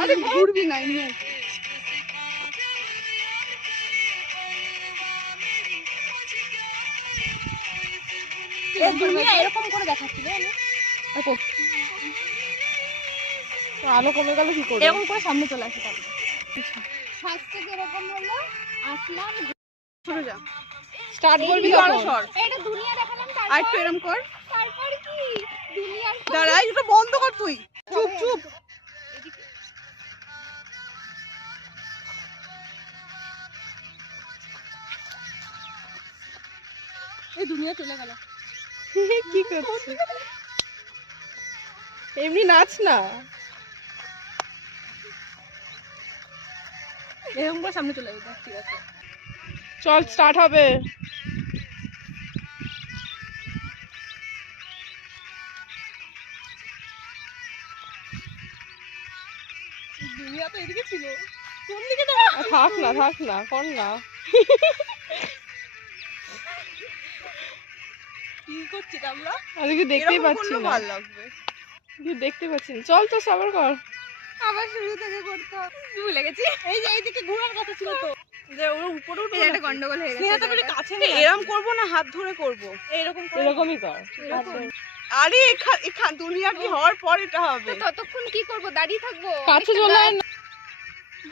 আরে ঘুরবি না নিয়ে এরকম করে দেখাচ্ছিল আলো কমে গেল কি করে? এরকম করে সামনে চলে আসে। ফার্স্টে যেরকম হলো আসলাম সরে যা, স্টার্ট করবি এইদিকে তখন সর। এটা দুনিয়া দেখালাম, আর একটু এরকম কর। তারপর কি দুনিয়ার দাঁড়া, এটা বন্ধ কর তুই। চুপ চুপ। এই দুনিয়া চলে গেল। কি করছিস? এমনি নাচ না, এরকম করে সামনে চলে যাবে। ঠিক আছে, চল স্টার্ট হবে। দুনিয়া তো এদিকে ছিল, কোন দিকে থাক না কর না। কি করছি আমরা? আমি কি দেখতেই পাচ্ছি না, ভালো লাগবে। কি দেখতে পাচ্ছি না। চল তো সবার কর। আবার শুরু থেকে করতে হবে, ভুলে গেছি। এই যে এইদিকে ঘোরার কথা ছিল তো, যে ওর উপরে উঠে একটা গন্ডগোল হয়ে গেছে। এটা তো কাছে না, এরকম করব না, হাত ধরে করব। এরকম এরকমই কর। এরকম। আরে এখান দুনিয়া কি হওয়ার পর এটা হবে। ততক্ষণ কি করব? দাঁড়িয়ে থাকবো? কাছে চলে আয় না।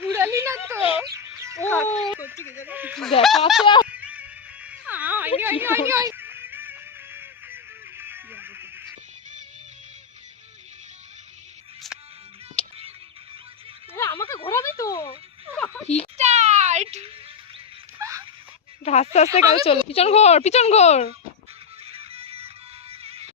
ঘুরালি না তো। ও করছি কি জানো? দেখ কাছে আয়। আই আমাকে ঘোরাবি তো। স্টার্ট। আস্তে আস্তে কাছে চল। পিছন ঘোর।